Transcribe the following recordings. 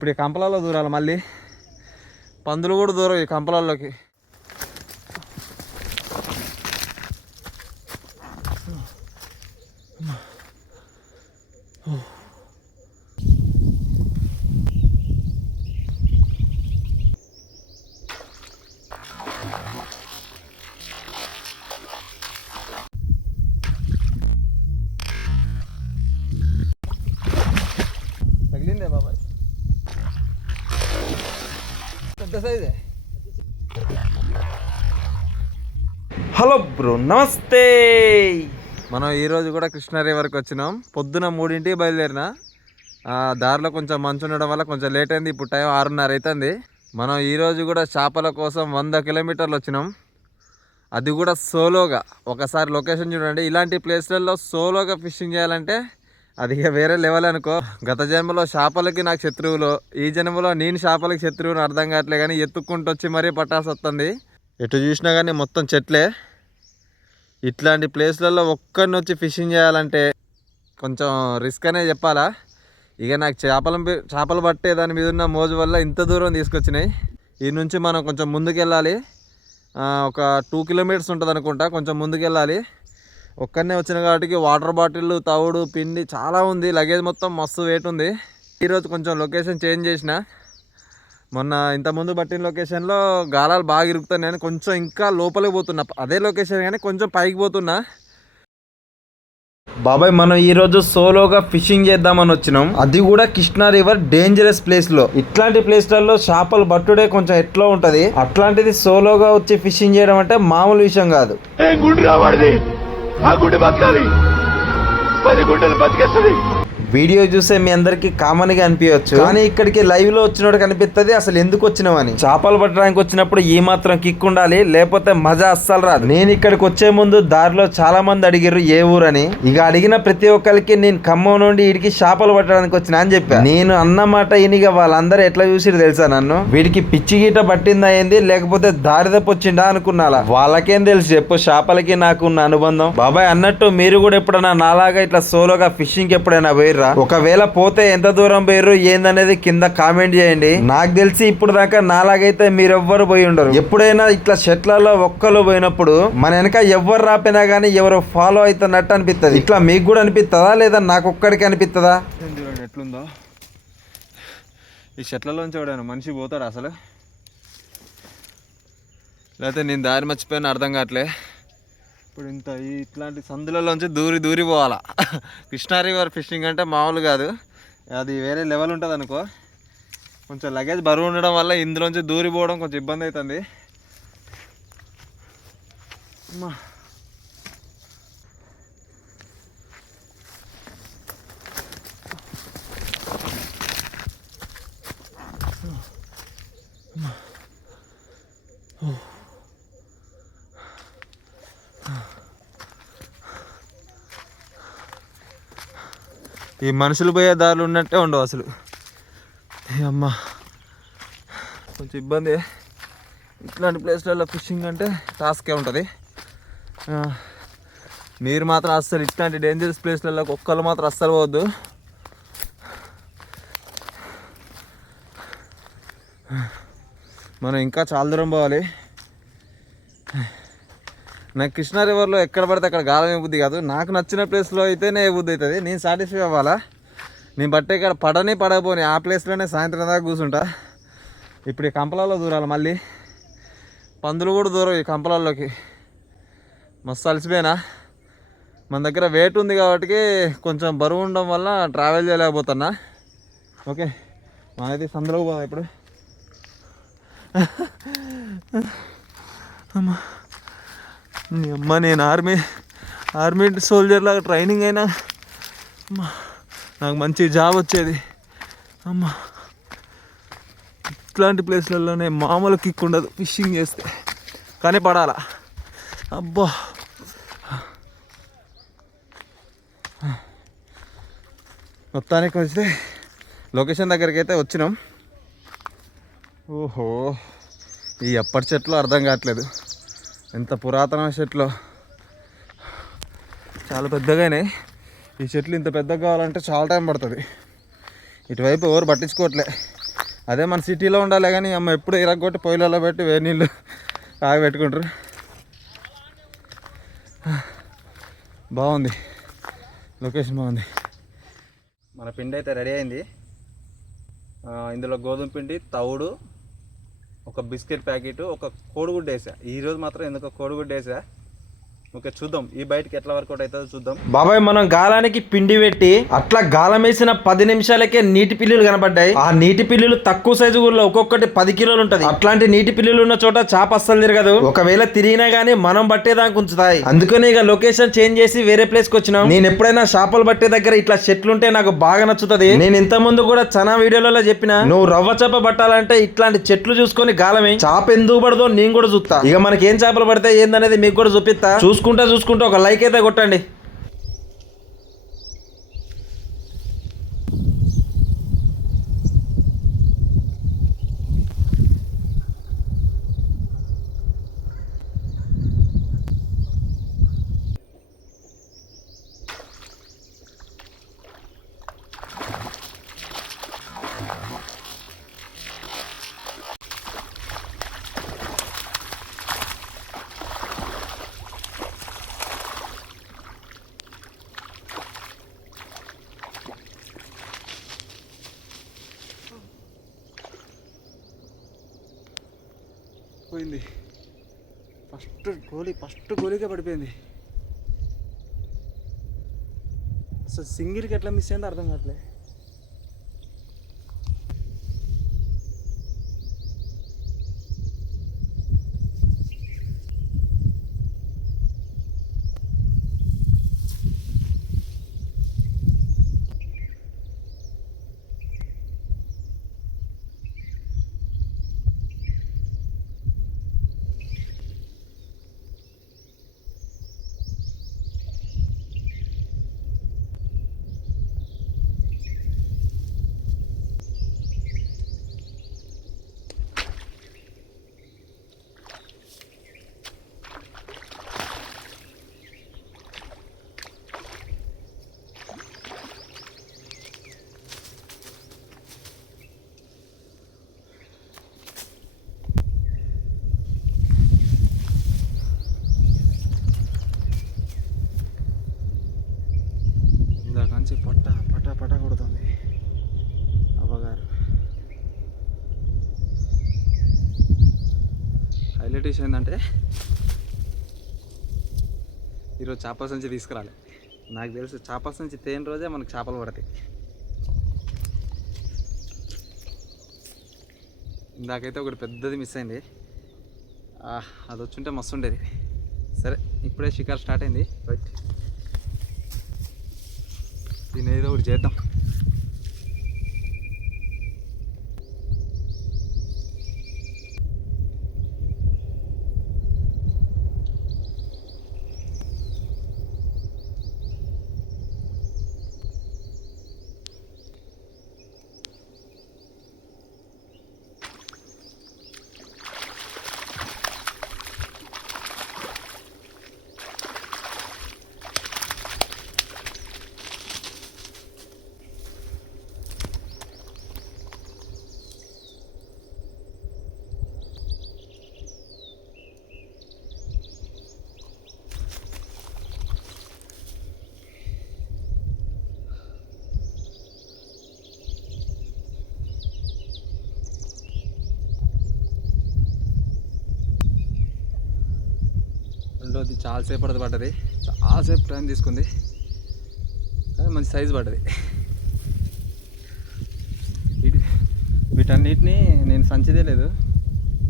ఇప్పుడు ఈ కంపలాల్లో దూరాలి, మళ్ళీ పందులు కూడా దూరం ఈ కంపలాల్లోకి. తగిలిందే బాబాయ్, పెద్ద సైజే. హలో బ్రో, నమస్తే. మనం ఈరోజు కూడా కృష్ణా రివర్కి వచ్చినాం. పొద్దున 3ంటికి బయలుదేరిన, దారిలో కొంచెం మంచు ఉండడం వల్ల కొంచెం లేట్ అయింది. ఇప్పుడు టైం 6:30 అవుతుంది. మనం ఈరోజు కూడా చేపల కోసం 100 కిలోమీటర్లు వచ్చినాం, అది కూడా సోలోగా. ఒకసారి లొకేషన్ చూడండి. ఇలాంటి ప్లేస్లలో సోలోగా ఫిషింగ్ చేయాలంటే అది వేరే లెవెల్ అనుకో. గత జన్మలో చేపలకి నాకు శత్రువులు, ఈ జన్మలో నేను చేపలకి శత్రువుని అర్థం కావట్లే, కానీ ఎత్తుక్కుంటూ వచ్చి మరీ పట్టాల్సి వస్తుంది. ఎటు చూసినా కానీ మొత్తం చెట్లే. ఇట్లాంటి ప్లేస్లలో ఒక్కడిని వచ్చి ఫిషింగ్ చేయాలంటే కొంచెం రిస్క్ అనే చెప్పాలా. ఇక నాకు చేపలు పట్టే దాని మీద ఉన్న మోజు వల్ల ఇంత దూరం తీసుకొచ్చినాయి. ఈ నుంచి మనం కొంచెం ముందుకు వెళ్ళాలి, ఒక 2 కిలోమీటర్స్ ఉంటుంది అనుకుంటా. కొంచెం ముందుకు వెళ్ళాలి. ఒక్కడనే వచ్చిన కాబట్టి వాటర్ బాటిల్, తవుడు, పిండి చాలా ఉంది. లగేజ్ మొత్తం మస్తు వెయిట్ ఉంది. ఈరోజు కొంచెం లొకేషన్ చేంజ్ చేసిన. మొన్న ఇంతకుముందు పట్టిన లొకేషన్లో గాలాలు బాగా ఇరుగుతాయి. నేను కొంచెం ఇంకా లోపలికి పోతున్నా, అదే లొకేషన్ కానీ కొంచెం పైకి పోతున్నా. బాబాయ్, మనం ఈరోజు సోలోగా ఫిషింగ్ చేద్దామని వచ్చినాం, అది కూడా కృష్ణా రివర్ డేంజరస్ ప్లేస్లో. ఇట్లాంటి ప్లేస్లలో చేపలు పట్టుడే కొంచెం ఎట్లా ఉంటుంది, అట్లాంటిది సోలోగా వచ్చి ఫిషింగ్ చేయడం అంటే మామూలు విషయం కాదు. వీడియో చూస్తే మీ అందరికి కామన్ గా అనిపించవచ్చు, కానీ ఇక్కడికి లైవ్ లో వచ్చినోడు కనిపిస్తుంది అసలు ఎందుకు వచ్చినామని. చేపలు పట్టడానికి వచ్చినప్పుడు ఈ మాత్రం కిక్ ఉండాలి, లేకపోతే మజా అస్సలు రాదు. నేను ఇక్కడికి వచ్చే ముందు దారిలో చాలా మంది అడిగారు ఏ ఊరని. ఇక అడిగిన ప్రతి ఒక్కరికి నేను ఖమ్మం నుండి వీడికి చేపలు పట్టడానికి వచ్చినా అని చెప్పా. నేను అన్నమాట ఇనిగా వాళ్ళందరూ ఎట్లా చూసిరు తెలుసా నన్ను, వీడికి పిచ్చి గీట పట్టిందా ఏంది లేకపోతే దారిదప్పు వచ్చిందా అనుకున్నాలా. వాళ్ళకేం తెలుసు చెప్పు చేపలకి నాకు ఉన్న అనుబంధం. బాబాయ్ అన్నట్టు మీరు కూడా ఎప్పుడైనా నాలాగా ఇట్లా సోలోగా ఫిషింగ్ ఎప్పుడైనా పోయిర్రా? ఒకవేళ పోతే ఎంత దూరం పోయారు ఏందనేది కింద కామెంట్ చేయండి. నాకు తెలిసి ఇప్పుడు దాకా నాలాగైతే మీరెవ్వరు పోయి ఉండరు. ఎప్పుడైనా ఇట్లా చెట్లలో ఒక్కరు పోయినప్పుడు మన వెనక ఎవ్వరు రాపోయినా గానీ ఎవరు ఫాలో అవుతున్నట్టు అనిపిస్తుంది. ఇట్లా మీకు కూడా అనిపిస్తుందా లేదా నాకు ఒక్కడికి అనిపిస్తుందా? ఎట్లుందో ఈ చెట్లలోంచి ఎవడైనా మనిషి పోతాడు అసలు, లేకపోతే నేను దారి మర్చిపోయిన అర్థం కావట్లే. ఇప్పుడు ఇట్లాంటి సందులలోంచి దూరి పోవాలా. కృష్ణా రివర్ ఫిషింగ్ అంటే మామూలు కాదు, అది వేరే లెవెల్ ఉంటుంది అనుకో. కొంచెం లగేజ్ బరువు ఉండడం వల్ల ఇందులోంచి దూరిపోవడం కొంచెం ఇబ్బంది అవుతుంది. ఈ మనుషులు పోయే దారులు ఉన్నట్టే ఉండవు అసలు. అమ్మా కొంచెం ఇబ్బంది. ఇట్లాంటి ప్లేస్లలో ఫిషింగ్ అంటే టాస్కే ఉంటుంది. మీరు మాత్రం అస్సలు ఇట్లాంటి డేంజరస్ ప్లేస్లలో ఒక్కళ్ళు మాత్రం అస్సలు పోవద్దు. మనం ఇంకా చాలా దూరం పోవాలి. నాకు కృష్ణా రివర్లో ఎక్కడ పడితే అక్కడ గాలం బుద్ధి కాదు, నాకు నచ్చిన ప్లేస్లో అయితేనే బుద్ధి అవుతుంది. నేను సాటిస్ఫై అవ్వాలా. నేను బట్టే ఇక్కడ పడకపోని ఆ ప్లేస్లోనే సాయంత్రం దాకా కూర్చుంటా. ఇప్పుడు ఈ కంపలాల్లో దూరాలి, మళ్ళీ పందులు కూడా దూరం ఈ కంపలాల్లోకి. మస్తు అలసిపోయినా. మన దగ్గర వెయిట్ ఉంది కాబట్టి కొంచెం బరువు ఉండడం వల్ల ట్రావెల్ చేయలేకపోతున్నా. ఓకే, మనైతే సందులోకి పోదాం ఇప్పుడు. అమ్మ నేను ఆర్మీ సోల్జర్ లాగా ట్రైనింగ్ అయినా నాకు మంచి జాబ్ వచ్చేది. అమ్మ ఇట్లాంటి ప్లేస్లలోనే మామూలు కిక్ ఉండదు ఫిషింగ్ చేస్తే, కానీ పడాలా. అబ్బా మొత్తానికి వస్తే లొకేషన్ దగ్గరికి అయితే వచ్చినాం. ఓహో, ఈ ఎప్పటి చెట్లు అర్థం కావట్లేదు, ఎంత పురాతన చెట్లు, చాలా పెద్దగానే. ఈ చెట్లు ఇంత పెద్దగా కావాలంటే చాలా టైం పడుతుంది. ఇటువైపు ఎవరు పట్టించుకోవట్లే. అదే మన సిటీలో ఉండాలి కానీ అమ్మ ఎప్పుడు ఇరగొట్టి పొయ్యిలలో పెట్టి వేడి నీళ్ళు పెట్టుకుంటారు. బాగుంది, లొకేషన్ బాగుంది. మన పిండి అయితే రెడీ అయింది. ఇందులో గోధుమ పిండి, తవుడు, ఒక బిస్కెట్ ప్యాకెట్, ఒక కోడిగుడ్డు వేసా. ఈరోజు మాత్రం ఎందుకో కోడిగుడ్డు వేసా. ఓకే, చూద్దాం ఈ బయటకి ఎట్లా వర్కౌట్ అవుతుందో చూద్దాం. బాబాయ్ మనం గాలానికి పిండి పెట్టి అట్లా గాలం వేసిన 10 నిమిషాలకే నీటి పిల్లులు కనబడ్డాయి. ఆ నీటి పిల్లులు తక్కువ సైజు ఊర్లో ఒక్కొక్కటి 10 కిలోలు ఉంటది. అట్లాంటి నీటి పిల్లులు ఉన్న చోట చేప అస్సలు తిరగదు. ఒకవేళ తిరిగినా గానీ మనం పట్టేదానికి ఉంచుతాయి. అందుకని ఇక లొకేషన్ చేంజ్ చేసి వేరే ప్లేస్ కి వచ్చినాం. నేను ఎప్పుడైనా చేపలు పట్టే దగ్గర ఇట్లా చెట్లు ఉంటే నాకు బాగా నచ్చుతుంది. నేను ఇంత ముందు కూడా చాలా వీడియోలలో చెప్పిన, నువ్వు రవ్వ చేప పట్టాలంటే ఇట్లాంటి చెట్లు చూసుకొని గాలమే. చేప ఎందుకు పడదో నేను కూడా చూస్తా. ఇక మనకి ఏం చేపలు పడితే ఏందనేది మీకు కూడా చూపిస్తా. చూసుకుంటా ఒక లైక్ అయితే కొట్టండి. పోయింది, ఫస్ట్ గోలీగా పడిపోయింది. అసలు సింగిల్కి ఎట్లా మిస్ అయిందో అర్థం కావట్లే. మంచి పట కొడుతుంది అవ్వగారు. హైలైట్ విషయం ఏంటంటే ఈరోజు చేపల సంచి తీసుకురాలి. నాకు తెలుసు చేపల సంచి తేని రోజే మనకు చేపలు పడతాయి. ఇందాకైతే ఒకటి పెద్దది మిస్ అయింది. అది వచ్చుంటే మస్తు ఉండేది. సరే, ఇప్పుడే షికార్ స్టార్ట్ అయింది. రైట్, దీని ఏదో ఒకటి చేద్దాం. రెండోది చాలాసేపు పడ్డది, చాలాసేపు టైం తీసుకుంది, కానీ మంచి సైజు పడ్డది. వీటన్నిటిని నేను సంచిదే లేదు,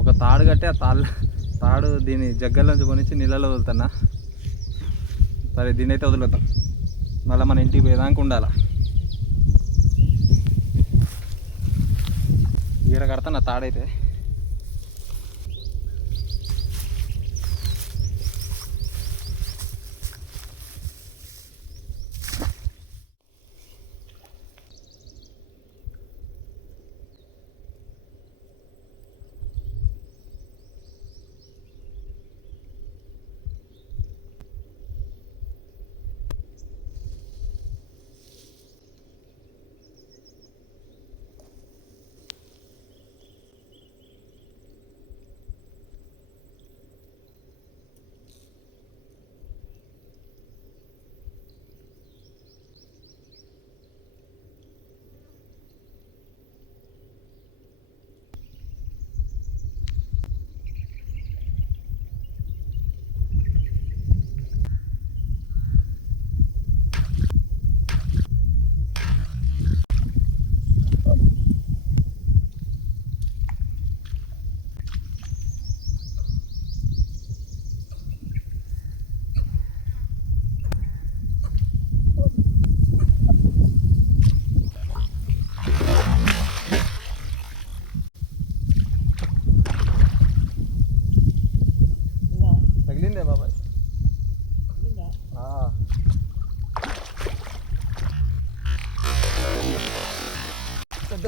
ఒక తాడు కట్టి ఆ తాడు దీని జగ్గల్లోంచి కొనిచ్చి నీళ్ళలో వదులుతున్నా. సరే, దీన్ని అయితే వదులుతాం, మళ్ళీ మన ఇంటికి పోయేదానికి ఉండాలా. ఈడ కడతా తాడైతే.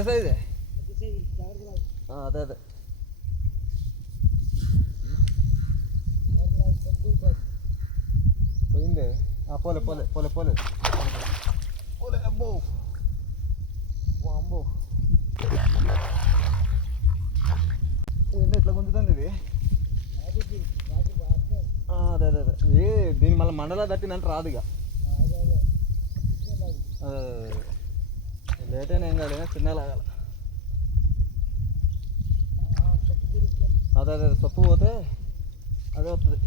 పెద్ద సైజే. అదే అదే పోయిందే. పోలే పోలే పోలే పోలే పోలే. అబ్బో అమ్మో ఏంటి ఎట్లా గుంజుతుంది ఇది? అదే అదే అదే దీని మళ్ళీ మండలా తట్టిందంటే రాదు ఇక. అదే లేట్ అయినా ఏం కాదు, చిన్న లాగాలి. అదే అదే సొప్పు పోతే అదే వస్తుంది.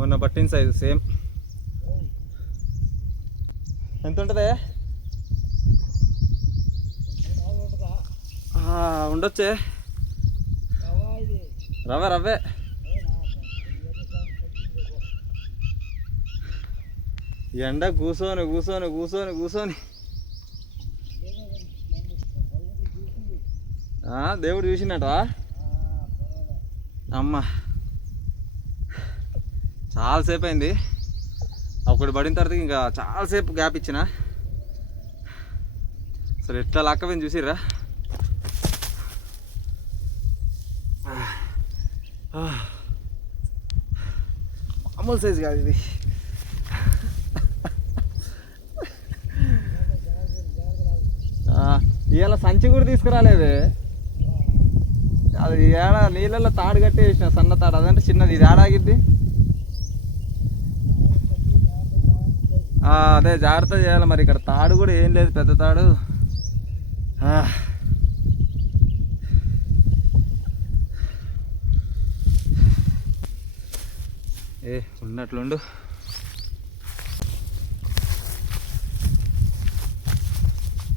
మొన్న పట్టిన సైజు సేమ్. ఎంత ఉంటుంది? ఉండొచ్చే. రవ్వే రవ్వే. ఎండ కూర్చొని కూర్చొని కూర్చొని కూర్చొని దేవుడు చూసినట్టా అమ్మ. చాలాసేపు అయింది. ఒకటి పడిన తర్వాత ఇంకా చాలాసేపు గ్యాప్ ఇచ్చిన. అసలు ఎట్లా లాక్కపోయింది చూసిర్రా? మామూలు సైజు కాదు ఇది. ఇవాళ సంచి కూడా తీసుకురాలేదు. అది ఏడ నీళ్ళల్లో తాడు కట్టి వేసిన, సన్న తాడు. అదంటే చిన్నది, ఇది ఏడాగిద్ది. అదే జాగ్రత్త చేయాలి. మరి ఇక్కడ తాడు కూడా ఏం లేదు, పెద్ద తాడు. ఉన్నట్లుండు.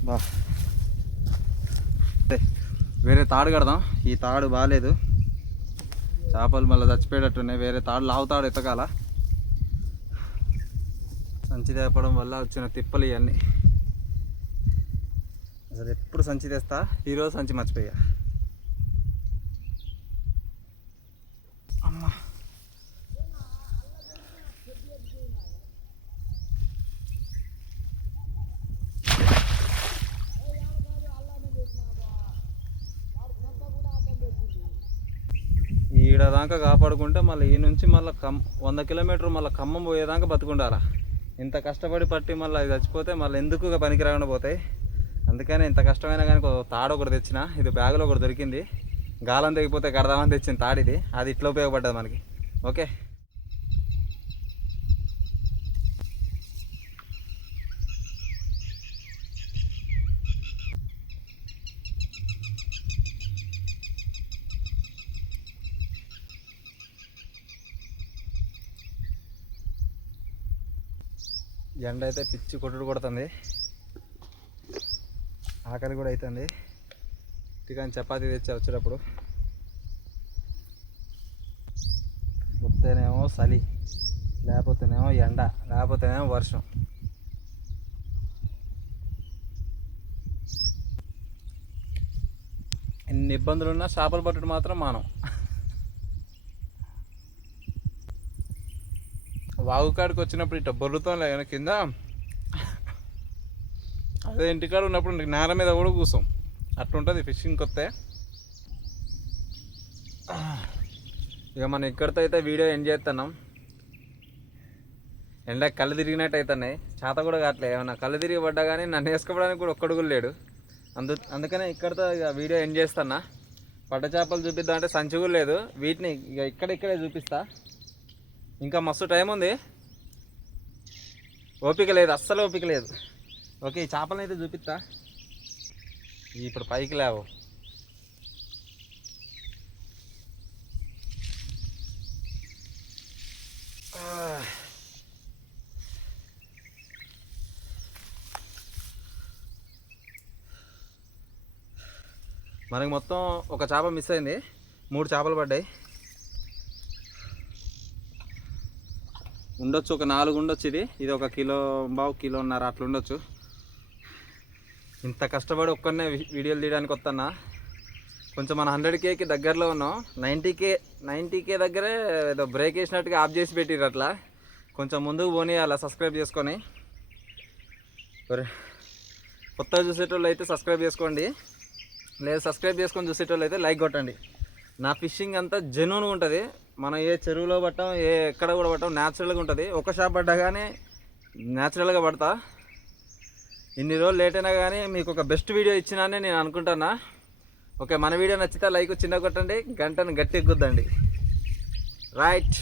బా వేరే తాడు కడదాం. ఈ తాడు బాగాలేదు, చేపలు మళ్ళీ చచ్చిపోయేటట్టున్నాయి. వేరే తాడు, లావు తాడు ఎత్తకాల. సంచి తేపడం వల్ల వచ్చిన తిప్పలు ఇవన్నీ. అసలు ఎప్పుడు సంచి తెస్తా, ఈరోజు సంచి మర్చిపోయా. అమ్మా ఈడదాకా కాపాడుకుంటే మళ్ళీ ఈ నుంచి మళ్ళీ 100 కిలోమీటర్ మళ్ళీ ఖమ్మం పోయేదాకా బతుకుండాలా. ఇంత కష్టపడి పట్టి మళ్ళీ అది చచ్చిపోతే మళ్ళీ ఎందుకు పనికి రాకుండా పోతాయి. అందుకని ఇంత కష్టమైనా కానీ తాడు ఒకటి తెచ్చిన. ఇది బ్యాగులో ఒకటి దొరికింది. గాలం తెగిపోతే కడదామని తెచ్చిన తాడిది. అది ఇట్లా ఉపయోగపడ్డది మనకి. ఓకే, ఎండ అయితే పిచ్చి కొట్టుడు కొడుతుంది. ఆకలి కూడా అవుతుంది. చికెన్ చపాతీ తెచ్చా వచ్చేటప్పుడు. వస్తేనేమో చలి, లేకపోతేనేమో ఎండ, లేకపోతేనేమో వర్షం. ఎన్ని ఇబ్బందులున్నా చేపలు పట్టుడు మాత్రం మానం. వాగుకాడికి వచ్చినప్పుడు ఇట్లా బొర్రుతాం లేక కింద. అదే ఇంటికాడ ఉన్నప్పుడు నేల మీద కూడా కూర్చోం. అట్లుంటుంది ఫిషింగ్కి వస్తే. ఇక మనం ఇక్కడితో అయితే వీడియో ఎండ్ చేస్తున్నాం. ఎండకి కళ్ళు తిరిగినట్టు అవుతున్నాయి. చేత కూడా కావట్లే. ఏమన్నా కళ్ళు తిరిగి పడ్డా కానీ నన్ను వేసుకోవడానికి కూడా ఒక్కడు లేడు. అందుకనే ఇక్కడితో ఇక వీడియో ఎండ్ చేస్తున్నా. పడ్డ చేపలు చూపిద్దాం అంటే సంచి కూడా లేదు. వీటిని ఇక ఇక్కడే చూపిస్తా. ఇంకా మస్తు టైం ఉంది. ఓపిక లేదు, అస్సలు ఓపిక లేదు. ఓకే ఈ చేపలను అయితే చూపిస్తా. ఇప్పుడు పైకి లేవు. మనకి మొత్తం ఒక చేప మిస్ అయింది, 3 చేపలు పడ్డాయి. ఉండొచ్చు ఒక 4 ఉండొచ్చు. ఇది ఒక కిలోన్నర అట్లా ఉండొచ్చు. ఇంత కష్టపడి ఒక్కనే వీడియోలు తీయడానికి వస్తున్నా. కొంచెం మన 100Kకి దగ్గరలో ఉన్నాం. 90K దగ్గరే ఏదో బ్రేక్ వేసినట్టుగా ఆఫ్ చేసి పెట్టిర్రు. అట్లా కొంచెం ముందుకు పోనీ అలా సబ్స్క్రైబ్ చేసుకొని. కొత్తగా చూసేటోళ్ళు అయితే సబ్స్క్రైబ్ చేసుకోండి, లేదు సబ్స్క్రైబ్ చేసుకొని చూసేటోళ్ళు అయితే లైక్ కొట్టండి. నా ఫిషింగ్ అంతా జెన్యూన్గా ఉంటుంది. మనం ఏ చెరువులో పట్టాం, ఎక్కడ కూడా పట్టాం, న్యాచురల్గా ఉంటుంది. ఒక షాప్ పడ్డా కానీ న్యాచురల్గా పడతా. ఇన్ని రోజులు లేట్ అయినా కానీ మీకు ఒక బెస్ట్ వీడియో ఇచ్చినానే నేను అనుకుంటున్నా. ఓకే, మన వీడియో నచ్చితే లైక్ చిన్న కొట్టండి, గంటను గట్టిగా గుద్దండి. రైట్.